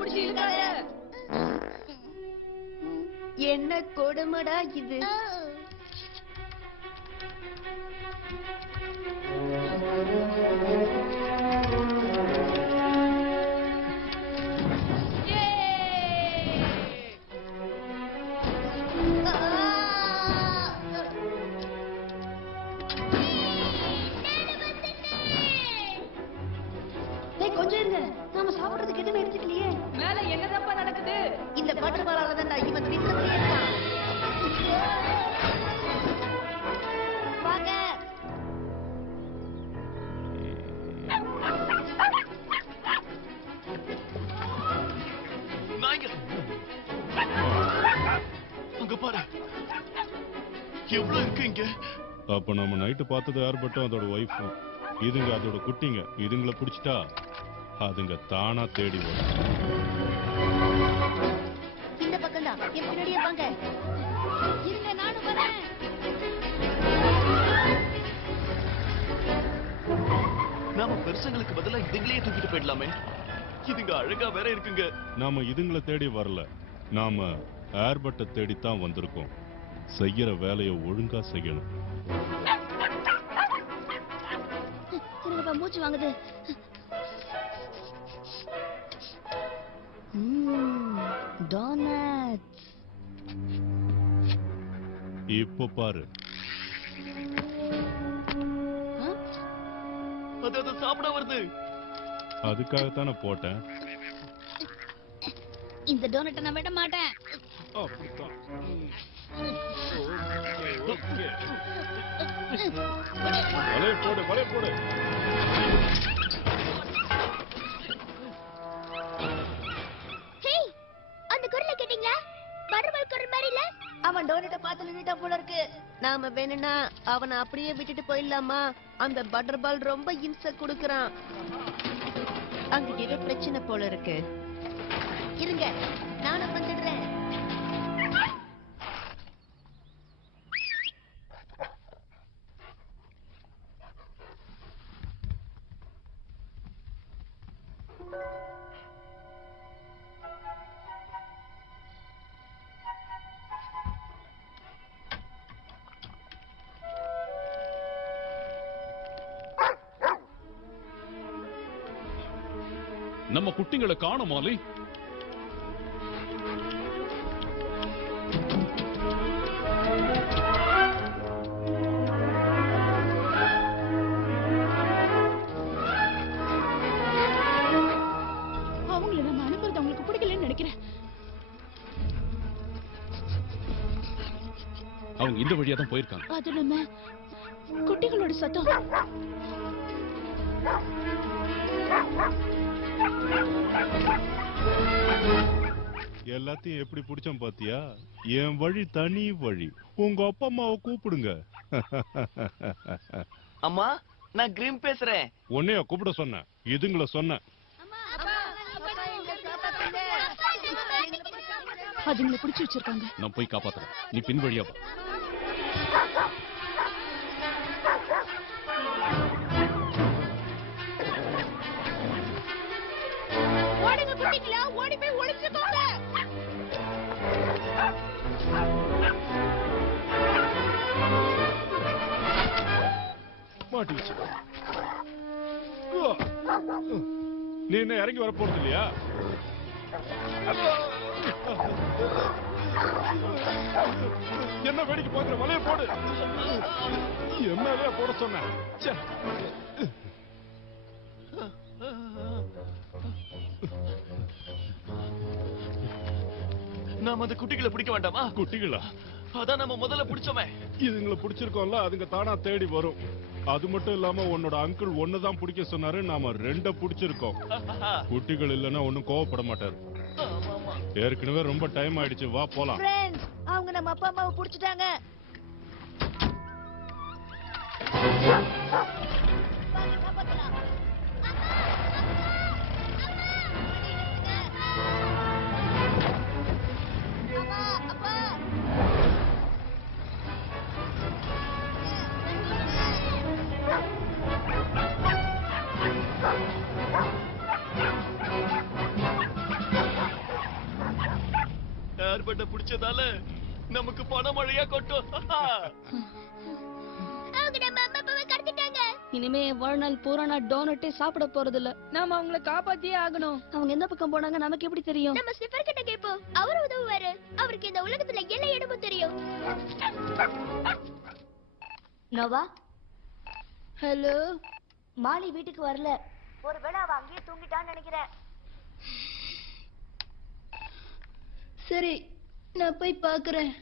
புடிச்சு இழுக்காத. என்ன கொடுமடா இது. கொஞ்சம் இருங்க, நாம சாப்பிடுறதுக்கு எதுவுமே எடுத்துக்கலையே. மேல என்னதப்பா நடக்குது? இந்த பட்டர் பாலால தான்டா இவன் தின்னதுலயே இருக்கான். வாங்க. அங்க பாரு எவ்வளவு இருக்கு இங்க. அப்ப நம்ம நைட்டு பார்த்தது ஏர்பட்டும் அதோட ஒய்ஃபும். இதுங்க அதோட குட்டிங்க. இதுங்களை பிடிச்சிட்டா அதுங்க தானா தேடி வரும். இந்த பக்கம் தான், என் பின்னாடியே வாங்க. இருங்க, நானும் வரேன். நாம பெருசங்களுக்கு பதிலா இதுங்களையே தூக்கிட்டு போயிடலாமே. இதுங்க அழகா வேற இருக்குங்க. நாம இதுங்களை தேடி வரல, நாம ஏர்பட்டை தேடித்தான் வந்திருக்கோம். செய்யற வேலையை ஒழுங்கா செய்யணும். மூச்சு வாங்குது. டோனட்ஸ். இப்ப பாரு. அது சாப்பிட வருது. அதுக்காகத்தானே போட்டேன். இந்த டோனட்டை நான் விட மாட்டேன். அப்படித்தான். போடு வலைய போடு. அந்த குரலை கேட்டீங்களா? பர்பல் குரல் மாதிரி இல்ல? அவன் டோனட்டை பார்த்து நின்னுட்டா போல இருக்கு. நாம வேணும்னா அவனை அப்படியே விட்டுட்டு போயிடலாமா? அந்த பட்டர் பால் ரொம்ப இம்சை கொடுக்கறான். அங்க ஏதோ பிரச்சனை போல இருக்கு. இருங்க, நானும் வந்துடுறேன். நம்ம குட்டிங்களை காணோம் மாலி. அவங்களை நம்ம அனுப்புறது அவங்களுக்கு பிடிக்கலன்னு நினைக்கிறேன். அவங்க இந்த வழியா தான் போயிருக்காங்க. அது நம்ம குட்டிகளோட சத்தம். எல்லாத்தையும் எப்படி பிடிச்சோம் பாத்தியா? என் வழி தனி வழி. உங்க அப்பா அம்மாவை கூப்பிடுங்க. அம்மா, நான் கிரீம் பேசுறேன். உன்னைய கூப்பிட சொன்ன, இதுங்களை சொன்ன. அதுங்களை பிடிச்சு வச்சிருக்காங்க. நான் போய் காப்பாத்துறேன், நீ பின் வழியா வா. ஓடுங்க குட்டிங்களா, ஓடி போய் ஒளிச்சுக்கோங்க. மாட்டிச்சு. நீ என்ன இறங்கி வர போறது இல்லையா? என்ன வேடிக்கை பாக்குற? வலைய போடு. என்னாலயா போட சொன்ன? நாம அந்த குட்டிகளை பிடிக்க வேண்டாமா? குட்டிகளா? அதான் நம்ம முதல்ல பிடிச்சோமே. இதுங்களை பிடிச்சிருக்கோம்ல, அதுங்க தானா தேடி வரும். அது மட்டும் இல்லாம உன்னோட அங்கிள் ஒண்ணுதான் பிடிக்க சொன்னாரு, நாம 2 பிடிச்சிருக்கோம். குட்டிகள் இல்லைன்னா ஒன்னும் கோவப்பட மாட்டாரு. ஏற்கனவே ரொம்ப டைம் ஆயிடுச்சு, வா போலாம். அவங்க நம்ம அப்பா அம்மாவை பிடிச்சிட்டாங்க. ஏர்பட்ட பிடிச்சதால நமக்கு பணமழையா கொட்டும். அவங்க நம்ம அம்மா அப்பாவை கடத்திட்டாங்க. இனிமே என் வாழ்நாள் பூரா நான் டோனட்டே சாப்பிட போறது இல்ல. நாம அவங்கள காப்பாத்தியே ஆகணும். அவங்க எந்த பக்கம் போனாங்க நமக்கு எப்படி தெரியும்? நம்ம ஸ்னிஃபர் கிட்ட கேட்போம், அவரு உதவுவாரு. அவருக்கு இந்த உலகத்துல எல்லா இடமும் தெரியும். நோவா, ஹலோ. மாலி வீட்டுக்கு வரல. ஒருவேளை அவ அங்கேயே தூங்கிட்டான்னு நினைக்கிறேன். சரி, நான் போய் பாக்குறேன்.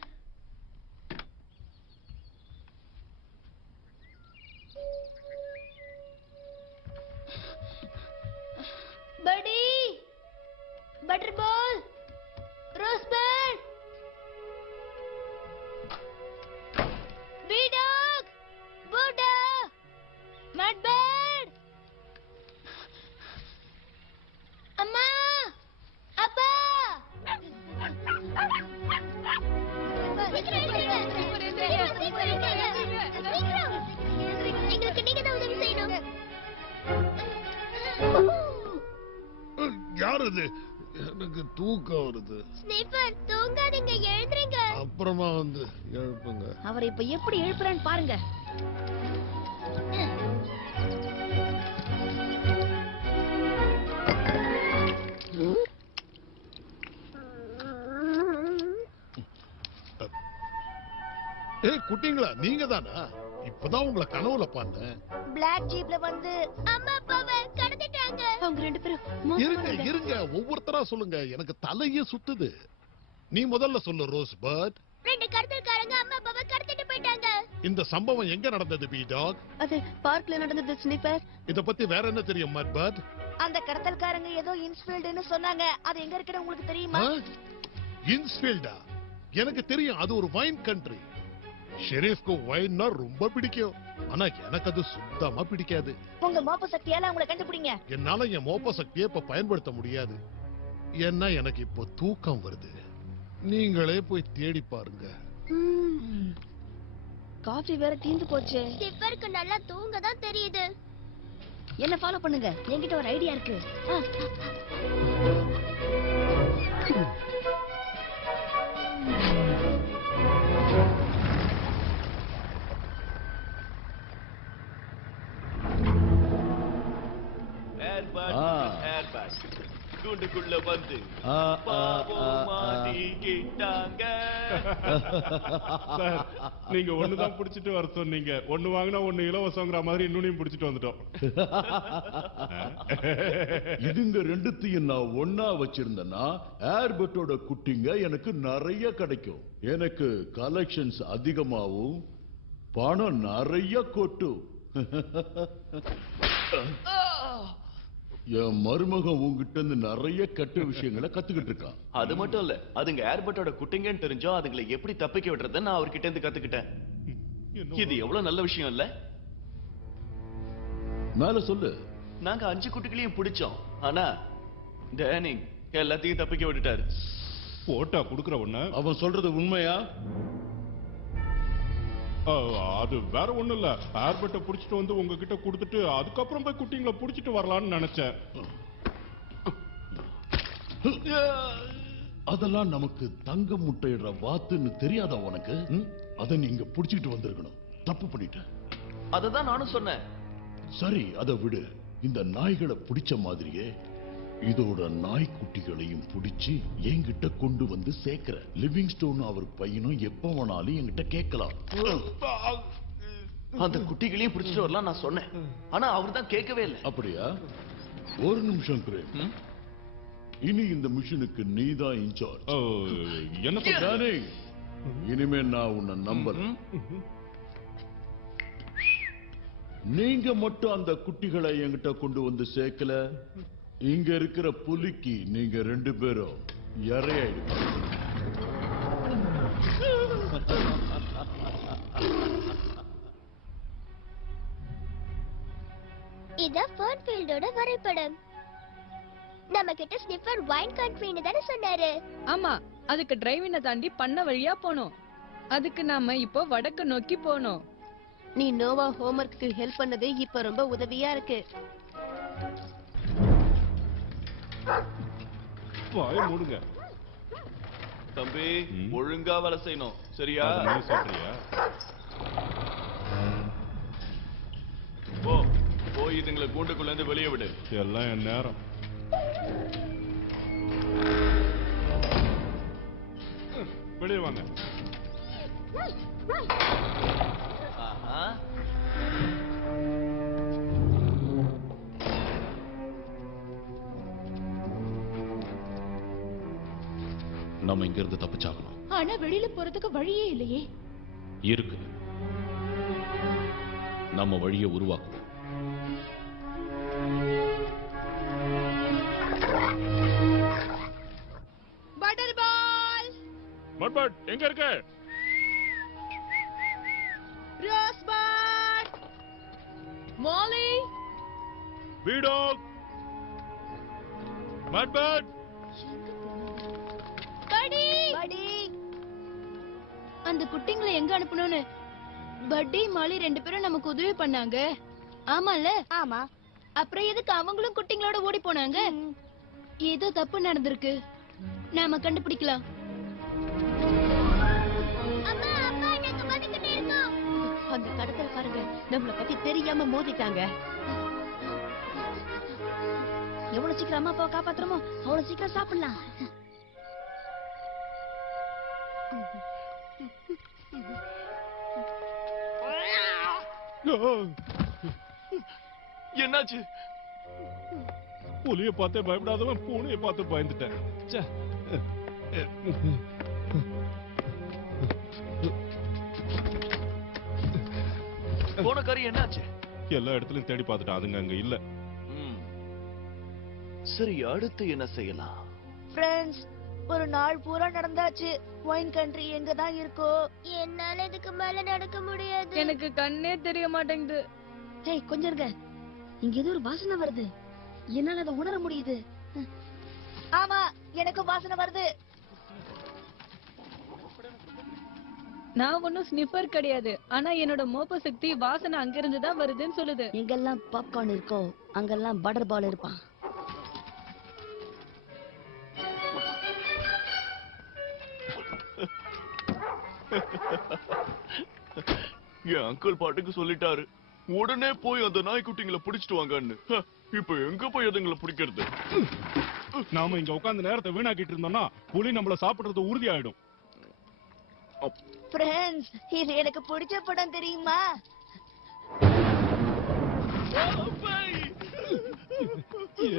படி, பட்டர் பால், ரோஸ் பேர்ட், பீடாக், பூடா, மட் பேர்ட். அம்மா, அப்பா. எங்களுக்கு நீங்க தான் உதவி செய்யணும். யார் இது? எனக்கு தூக்கம் வருது. ஸ்னிஃபர், தூங்காதீங்க, எழுந்திருங்க. அப்புறமா வந்து எழுப்புங்க. அவரை இப்ப எப்படி எழுப்புறான்னு பாருங்க. ஏய் குட்டிங்களா, நீங்க தானா? இப்பதான் உங்களை கனவுல பார்த்தேன். பிளாக் ஜீப்ல வந்து அம்மா அப்பாவை கடத்திட்டாங்க. அவங்க ரெண்டு பேரும் இருங்க இருங்க, ஒவ்வொருத்தரா சொல்லுங்க, எனக்கு தலையே சுத்துது. நீ முதல்ல சொல்லு ரோஸ் பர்ட். ரெண்டு கடத்தல்காரங்க அம்மா அப்பாவை கடத்திட்டு போயிட்டாங்க. இந்த சம்பவம் எங்க நடந்தது பீ டாக்? அது பார்க்ல நடந்தது ஸ்னிப்பர். இத பத்தி வேற என்ன தெரியும் மட் பர்ட்? அந்த கடத்தல்காரங்க ஏதோ இன்ஸ்பீல்ட்னு சொன்னாங்க. அது எங்க இருக்குன்னு உங்களுக்கு தெரியுமா? இன்ஸ்பீல்டா? எனக்கு தெரியும், அது ஒரு வைன் கண்ட்ரி. ஷெரீஃப்க்கு வைன்னா ரொம்ப பிடிக்கும். ஆனா எனக்கு அது சுத்தமா பிடிக்காது. உங்க மோப்ப சக்தியால அவங்கள கண்டுபிடிங்க. என்னால என் மோப்ப சக்தியை இப்ப பயன்படுத்த முடியாது. ஏன்னா எனக்கு இப்போ தூக்கம் வருது. நீங்களே போய் தேடி பாருங்க. காஃபி வேற தீந்து போச்சு. ஸ்னிஃபருக்கு நல்லா தூங்க தான் தெரியுது. என்ன ஃபாலோ பண்ணுங்க. என்கிட்ட ஒரு ஐடியா இருக்கு. கூண்டுக்குள்ள வந்து பாவம் மாட்டிக்கிட்டாங்க. சார், நீங்க ஒண்ணுதான் புடிச்சிட்டு வர சொன்னீங்க. ஒண்ணு வாங்கினா ஒண்ணு இலவசங்கிற மாதிரி இன்னொன்னையும் புடிச்சிட்டு வந்துட்டோம். இதுங்க ரெண்டுத்தையும் நான் ஒன்னா வச்சிருந்தேன்னா ஏர்பட்டோட குட்டிங்க எனக்கு நிறைய கிடைக்கும். எனக்கு கலெக்ஷன்ஸ் அதிகமாவும் பணம் நிறைய கொட்டும். என் மருமகன் உங்ககிட்ட இருந்து நிறைய கெட்ட விஷயங்களை கத்துக்கிட்டு இருக்கான். அது மட்டும் இல்ல, அதுங்க ஏர்பட்டோட குட்டிங்கன்னு தெரிஞ்சோ அதுங்களை எப்படி தப்பிக்க விடுறத நான் அவர்கிட்ட இருந்து கத்துக்கிட்டேன். இது எவ்வளவு நல்ல விஷயம் இல்ல? மேல சொல்லு. நாங்க 5 குட்டிகளையும் பிடிச்சோம். ஆனா டேனிங் எல்லாத்தையும் தப்பிக்க விட்டுட்டாரு. போட்டா குடுக்கற ஒண்ணு. அவன் சொல்றது உண்மையா? அது வேற ஒண்ணு இல்ல. ஏர்பட்டை புடிச்சிட்டு வந்து உங்ககிட்ட கொடுத்துட்டு அதுக்கப்புறம் போய் குட்டிங்களை புடிச்சிட்டு வரலாம்னு நினைச்சேன். அதெல்லாம் நமக்கு தங்க முட்டையிடுற வாத்துன்னு தெரியாதா உனக்கு? அதை நீங்க புடிச்சிட்டு வந்திருக்கணும். தப்பு பண்ணிட்ட. அததான் நானும் சொன்னேன். சரி, அதை விடு. இந்த நாய்களை பிடிச்ச மாதிரியே இதோட நாய்க்குட்டிகளையும் பிடிச்சு என்கிட்ட கொண்டு வந்து சேர்க்கிற. லிவிங்ஸ்டோன் அவர் பையனும் எப்ப வேணாலும் என்கிட்ட கேட்கலாம். அந்த குட்டிகளையும் பிடிச்சிட்டு வரலாம் நான் சொன்னேன். ஆனா அவர் தான் கேட்கவே இல்லை. அப்படியா? ஒரு நிமிஷம் கிரேம். இனி இந்த மிஷனுக்கு நீதான் இன்சார்ஜ். என்ன சொல்றானே? இனிமே நான் உன்னை நம்புறேன். நீங்க மட்டும் அந்த குட்டிகளை என்கிட்ட கொண்டு வந்து சேர்க்கல, இங்க இருக்கிற புலிக்கு நீங்க 2 பேரும் இரையாயிடுங்க. இதான் ஃபர்ன்ஃபீல்டோட வரைபடம். நம்ம கிட்ட ஸ்னிஃபர் வைன் கண்ட்ரின்னு தானே சொன்னாரு. ஆமா, அதுக்கு டிரைவினை தாண்டி பண்ண வழியா போனோம். அதுக்கு நாம இப்போ வடக்கு நோக்கி போனோம். நீ நோவா ஹோம்வொர்க்கு ஹெல்ப் பண்ணது இப்ப ரொம்ப உதவியா இருக்கு. வாய மூடுங்க. தம்பி ம். ஒழுங்கா வேலை செய்யணும் சரியா? அது நீ சொல்றியா? போய் இதுங்களை கூண்டுக்குள்ள இருந்து வெளியே விடு. எல்லாம் என் நேரம். வெளியே வாங்க. ஆஹா. நம்ம இங்க இருந்து தப்பிச்சாகணும். ஆனா வெளியில போறதுக்கு வழியே இல்லையே. இருக்கு, நம்ம வழியை உருவாக்குவோம். பட்டர் பால், பட் எங்க இருக்க? ரோஸ் பால், மாலி, பீடாக், பட் படி. அந்த குட்டிங்களை எங்க அனுப்பணும்னு பட்டி மாலி 2 பேரும் நமக்கு உதவி பண்ணாங்க. ஆமால? ஆமா. அப்புறம் எதுக்கு அவங்களும் குட்டிங்களோட ஓடி போனாங்க? ஏதோ தப்பு நடந்திருக்கு, நாம கண்டுபிடிக்கலாம். அம்மா அப்பா எனக்கு வந்துகிட்டே இருக்கோம். அந்த கடத்தல்காரங்க நம்மள பத்தி தெரியாம மோதிட்டாங்க. எவ்வளவு சீக்கிரம் அம்மா அப்பாவை காப்பாத்துறோமோ அவ்வளவு சீக்கிரம் சாப்பிடலாம். என்னாச்சு? புலிய பார்த்து பயப்படாதவன் பூனையை பார்த்து பயந்துட்டேன். ச்சே. போன கறி என்னாச்சு? எல்லா இடத்துலயும் தேடி பார்த்துட்டேன், அதுங்க அங்க இல்ல. ம். சரி, அடுத்து என்ன செய்யலாம்? ஃப்ரெண்ட்ஸ், ஒரு நாள் பூரா நடந்தாச்சு. ஒயின் கண்ட்ரி எங்க தான் இருக்கோ? என்னால இதுக்கு மேல நடக்க முடியாது. எனக்கு கண்ணே தெரிய மாட்டேங்குது. ஏய் கொஞ்சம் இருங்க, இங்க ஏதோ ஒரு வாசனை வருது. என்னால அதை உணர முடியுது. ஆமா, எனக்கு வாசனை வருது. நான் ஒன்னும் ஸ்னிஃபர் கிடையாது, ஆனா என்னோட மோப்ப சக்தி வாசனை அங்கிருந்து தான் வருதுன்னு சொல்லுது. எங்கெல்லாம் பாப்கார்ன் இருக்கோ அங்கெல்லாம் பட்டர் பால் இருப்பான். என் அங்கிள் பாட்டுக்கு சொல்லிட்டாரு, உடனே போய் அந்த நாய்க்குட்டிங்களை பிடிச்சிட்டு வாங்கன்னு. இப்ப எங்க போய் அதுங்களை பிடிக்கிறது? நாம இங்க உட்கார்ந்து நேரத்தை வீணாக்கிட்டு இருந்தோம்னா புலி நம்மள சாப்பிடுறது உறுதியாயிடும். ஃப்ரெண்ட்ஸ், இது எனக்கு பிடிச்ச படம் தெரியுமா?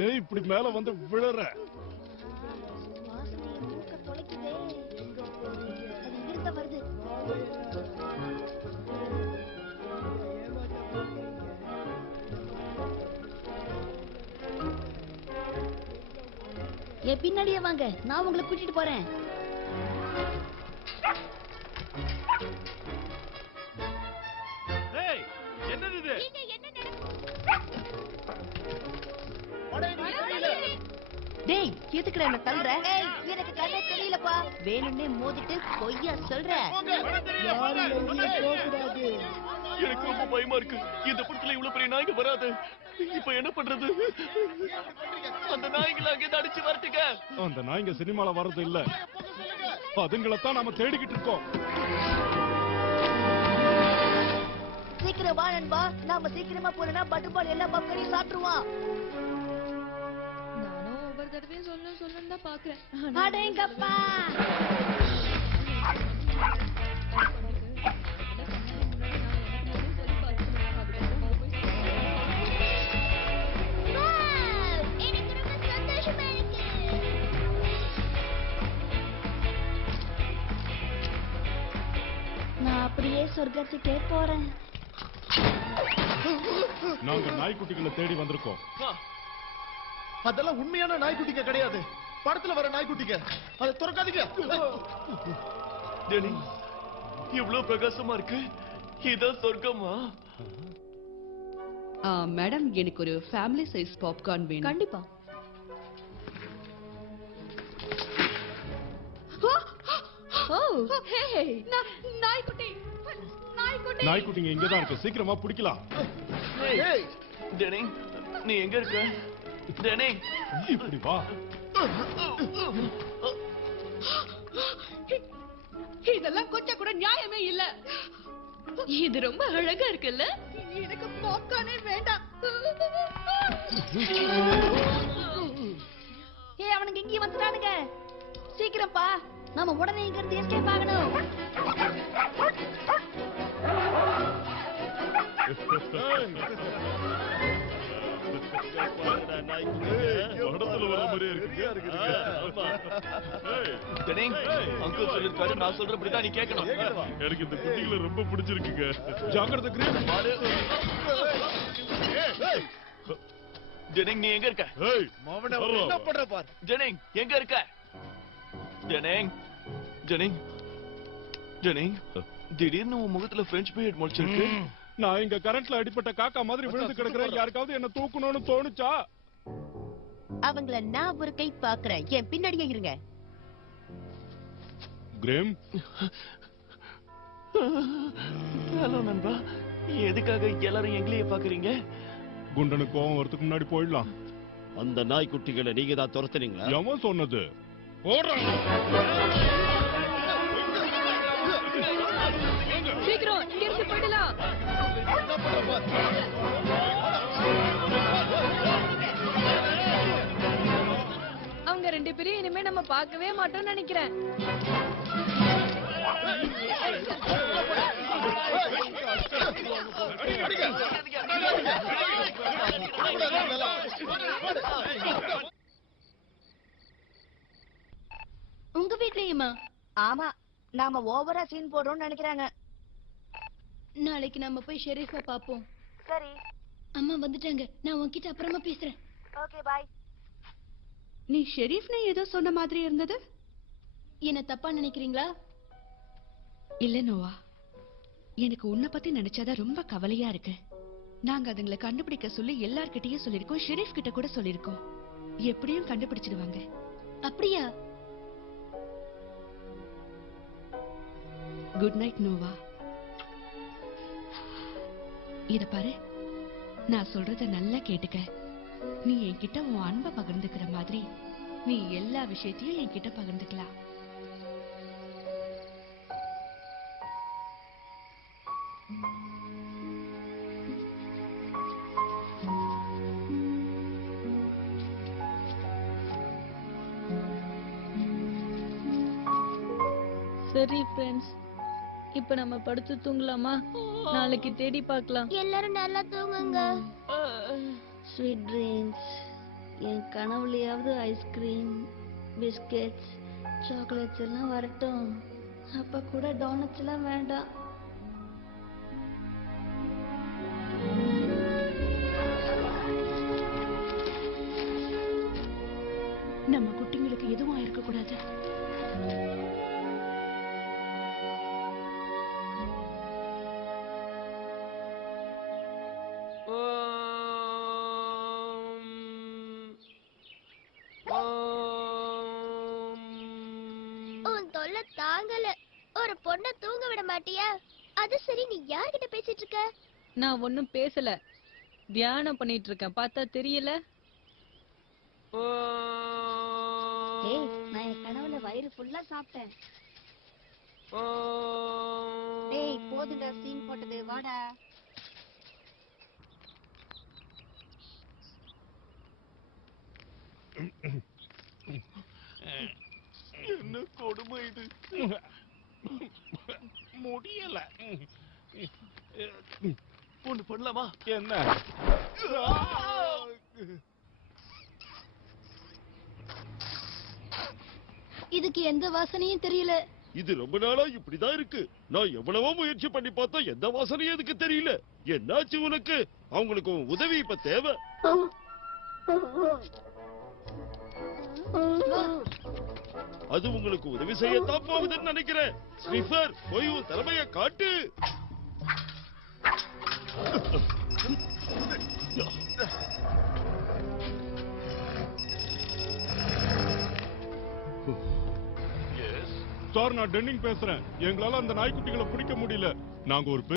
ஏன் இப்படி மேல வந்து விழற? வாசனை மூக்க தொலைக்குதே. அது இங்கிருந்து வருது. என் பின்னாடியே வாங்க, நான் உங்களை கூட்டிட்டு போறேன். என்னது இது? டேய், எதுக்குடா என்ன தள்ளுற? ஏய், எனக்கு கண்ணே தெரியலப்பா. வேணும்னே மோதிட்டு பொய்யா சொல்ற? எனக்கு ரொம்ப பயமா இருக்கு. இந்த படத்துல இவ்வளவு பெரிய நாய்ங்க வராது. இப்ப என்ன பண்றது? அந்த நாய்களை அங்கே அடிச்சு வரட்டுங்க. அந்த நாய்ங்க சினிமால வர்றது இல்ல, அதுங்களைத்தான் நாம தேடிக்கிட்டு இருக்கோம். சீக்கிரம் வா நண்பா, நாம சீக்கிரமா போனா பட்டர் பால் எல்லா பக்கரையும் சாப்பிட்டுருவான். நானும் ஒவ்வொரு தடவையும் சொல்லணும் தான் பாக்குறேன். அடேங்கப்பா! எனக்கு ரொம்ப சந்தோஷமா இருக்கு. நான் அப்படியே சொர்க்கத்துக்கே போறேன். நாங்க நாய்க்குட்டிகளை தேடி வந்திருக்கோம். அதெல்லாம் உண்மையான நாய்க்குட்டிங்க கிடையாது, படத்துல வர நாய்க்குட்டிங்க. அதை துறக்காதீங்க. டேனி, இவ்வளவு பிரகாசமா இருக்கு. இதான் சொர்க்கமா? மேடம், எனக்கு ஒரு ஃபேமிலி சைஸ் பாப்கார்ன் வேணும். கண்டிப்பா. நாய்க்குட்டி, நாய்க்குட்டி. நாய்க்குட்டிங்க இங்கதான் இருக்கு, சீக்கிரமா பிடிக்கலாம். ஏய், டேனி, நீ எங்க இருக்க? டேனி, இப்படி வா. இதெல்லாம் கொஞ்சம் கூட நியாயமே இல்ல. இது ரொம்ப அழகா இருக்குல்ல? எனக்கு பாப்கார்னே வேண்டாம். ஏய், அவனுக்கு இங்கே வந்துட்டானுங்க. சீக்கிரம்ப்பா, நாம உடனே இங்க இருந்து எஸ்கேப் ஆகணும். படத்துல வர மாதிரியே இருக்குங்க. டெனிங், அங்கிள் சொல்லிருக்காரு, நான் சொல்றபடிதான் நீ கேட்கணும். எனக்கு இந்த குட்டிகளை ரொம்ப பிடிச்சிருக்குங்க. ஜாக்கிரதை கிரீம். டெனிங், நீ எங்க இருக்க? ஏய், மவனே, அவன் என்ன பண்ற பார். டெனிங், எங்க இருக்க? டெனிங், டெனிங், டெனிங், திடீர்னு உன் முகத்துல பிரெஞ்ச் பீரியட் முடிச்சிருக்கு. நான் இங்க கரண்ட்ல அடிப்பட்ட காக்கா மாதிரி விழுந்து கிடக்குறேன். யாருக்காவது என்ன தூக்கணும்னு தோணுச்சா? அவங்கள நான் ஒரு கை பாக்குறேன். என் பின்னாடியே இருங்க. கிரேம், ஹலோ நண்பா, எதுக்காக எல்லாரும் எங்களையே பாக்குறீங்க? குண்டனுக்கு கோவம் வரதுக்கு முன்னாடி போயிடலாம். அந்த நாய்க்குட்டிகளை நீங்க தான் துரத்துனீங்களா? எவன் சொன்னது? சீக்கிரம் இங்க இருந்து போயிடலாம். அவங்க ரெண்டு பேரும் இனிமே நம்ம பார்க்கவே மாட்டோம்னு நினைக்கிறேன். உங்க வீட்லயுமா? ஆமா, நாம ஓவரா சீன் போடுறோம்னு நினைக்கிறாங்க. நாளைக்கு நம்ம போய் ஷெரீஃபை பாப்போம். சரி, அம்மா வந்துட்டாங்க. நான் உன்கிட்ட அப்புறமா பேசுறேன். ஓகே, பாய். நீ ஷெரீஃப்னு ஏதோ சொன்ன மாதிரி இருந்தது. என்ன தப்பா நினைக்கிறீங்களா? இல்ல நோவா, எனக்கு உன்னை பத்தி நினைச்சாதான் ரொம்ப கவலையா இருக்கு. நாங்க அதுங்களை கண்டுபிடிக்க சொல்லி எல்லார்கிட்டயும் சொல்லிருக்கோம். ஷெரீஃப் கிட்ட கூட சொல்லிருக்கோம். எப்படியும் கண்டுபிடிச்சிடுவாங்க. அப்படியா? Good night Noah. இத பாரு, நான் சொல்றத நல்லா கேட்டுக்க. நீ என்கிட்ட உன் அன்பை பகிர்ந்துக்கிற மாதிரி நீ எல்லா விஷயத்தையும் என்கிட்ட பகிர்ந்துக்கலாம். சரி ஃப்ரெண்ட்ஸ், இப்ப நம்ம படுத்து தூங்கலாமா? நாளைக்கு தேடி பார்க்கலாம். எல்லாரும் நல்லா தூங்குங்க. Sweet dreams. என் கனவுலையாவது ஐஸ்கிரீம், பிஸ்கெட்ஸ், சாக்லேட்ஸ் எல்லாம் வரட்டும். அப்ப கூட டோனட்ஸ் எல்லாம் வேண்டாம். நம்ம குட்டிங்களுக்கு எதுவும் ஆயிருக்க கூடாது. உன் தொல்லை தாங்கல. ஒரு பொண்ண தூங்க விட மாட்டியா? அது சரி, நீ யார்கிட்ட பேசிட்டு இருக்க? நான் ஒன்னும் பேசல, தியானம் பண்ணிட்டு இருக்கேன். பார்த்தா தெரியல? ஏய், நான் என் கனவுல வயிறு ஃபுல்லா சாப்பிட்டேன். ஏய், போதுடா சீன் போட்டது, வாடா. என்ன கொடுமை இது? முடியல. ஒண்ணு பண்ணலாமா? என்ன? இதுக்கு எந்த வாசனையும் தெரியல. இது ரொம்ப நாளா இப்படிதான் இருக்கு. நான் எவ்வளவோ முயற்சி பண்ணி பார்த்தா எந்த வாசனையும் எதுக்கு தெரியல. என்னாச்சு உனக்கு? அவங்களுக்கு உன் உதவி இப்ப தேவை. அது உங்களுக்கு உதவி செய்யத்தான் போகுதுன்னு நினைக்கிறேன். ஸ்னிஃபர், போய் உன் திறமைய காட்டு. சார், நான் டென்னிங் பேசுறேன். எங்களால அந்த நாய்க்குட்டிகளை பிடிக்க முடியல. நாங்க ஒரு